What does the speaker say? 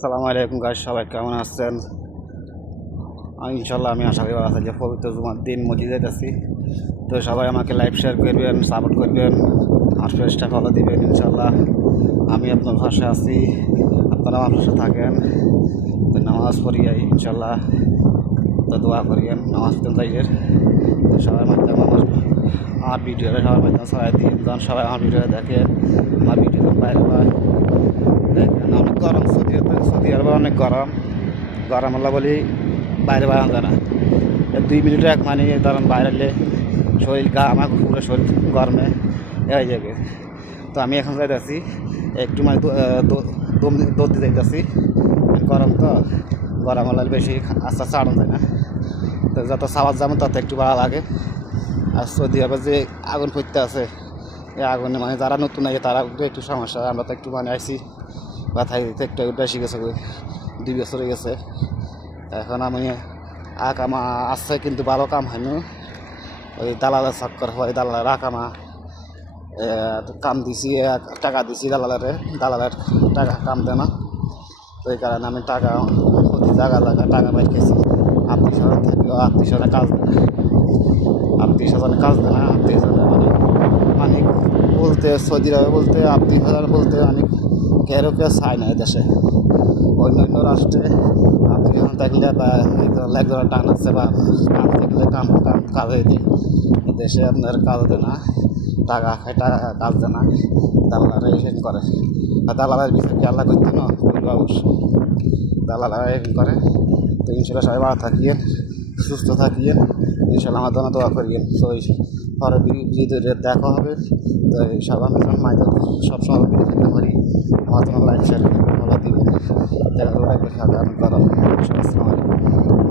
আসসালামু আলাইকুম গাইস, সবাই কেমন আছেন? ইনশাল্লাহ আমি আশা করি ভালো আছি। যে পবিত্র জুমার দিন মসজিদে যাচ্ছি, তো সবাই আমাকে লাইভ শেয়ার করবেন, সাপোর্ট করবেন, আর পেজটা ফলো দিবেন। ইনশাল্লাহ আমি আপনার পাশে আছি, আপনারা আমার পাশে থাকেন। তো নামাজ পড়িয়াই ইনশাল্লাহ, তো দোয়া করিয়েন নামাজ পড়তেন যাইয়ের। তো সবার মাধ্যমে আমার ভিডিওটা সবার মাধ্যমে সবাই দিয়ে যখন সবাই আমার ভিডিওটা দেখে, আমার ভিডিও বাইরে পায় দেখেন। অনেক গরম, সৌদি আরবে অনেক গরম। গরম হলো বলি বাইরে বেড়ানো যায় না। 2 মিনিট এক মানে ধরেন বাইরে এলে শরীর আমার পুরো শরীর গরমে হয়ে যাবে। তো আমি এখন যাইতেছি একটু মানে দৌড় দিতে যাইতেছি। গরম তো, গরম হলে বেশি আস্তে আস্তে আড়ানো যায় না। তো যত সাবাস যাবো তত একটু ভালো লাগে। আর সৌদি আরবে যে আগুন পড়তে আছে, এই আগুনে মানে যারা নতুন আছে তারা একটু সমস্যা। আমরা তো একটু মানে আইসি ব্যথায় দিতে একটু বেশি গেছে, 2 বছর হয়ে গেছে। এখন আমি আকামা আসছে কিন্তু ভালো কাম হয়নি। ওই দালালের চক্কর হয়, দালালের আকামা কাম দিছি, টাকা দিছি দালালের টাকা কাম দেয় না। তো এই কারণে আমি টাকা প্রতি টাকা বাইর খেয়েছি। আত্মীয় স্বজন থাকলেও আত্মীয় স্বজনে কাজ দেয় না, আত্মীয় স্বজনে কাজ দেয় না। আত্মীয় স্বজন মানে বলতে সৌদি আরবে বলতে আত্মীয় স্বজন বলতে অনেক কেউ চায় না এদেশে। অন্যান্য রাষ্ট্রে আপনি যখন থাকলে বা একজনের টান আছে বা কাম থাকলে কাজ হয়ে যায়। দেশে আপনার কাজ দেয় না, টাকা খায়, টাকা কাজ দেয় না, দালালারা এসে করে। আর দালালের বিষয় কি আল্লাহ করতে না অবশ্যই দালালারা এসে করে। তো ইনশাল্লাহ সবাই ভালো থাকিয়ে, সুস্থ থাকিয়ে, ইনশাল্লাহ আমার জন্য দোয়া করিয়েন। তো পরে ভিডিওতে দেখা হবে। তো সব আমি যখন মাইকে সব সময় ভিডিও করি, আমার জন্য লাইক শেয়ার ভালো দিবেন। দেখা হবে, আমি গরম। আসসালামু আলাইকুম।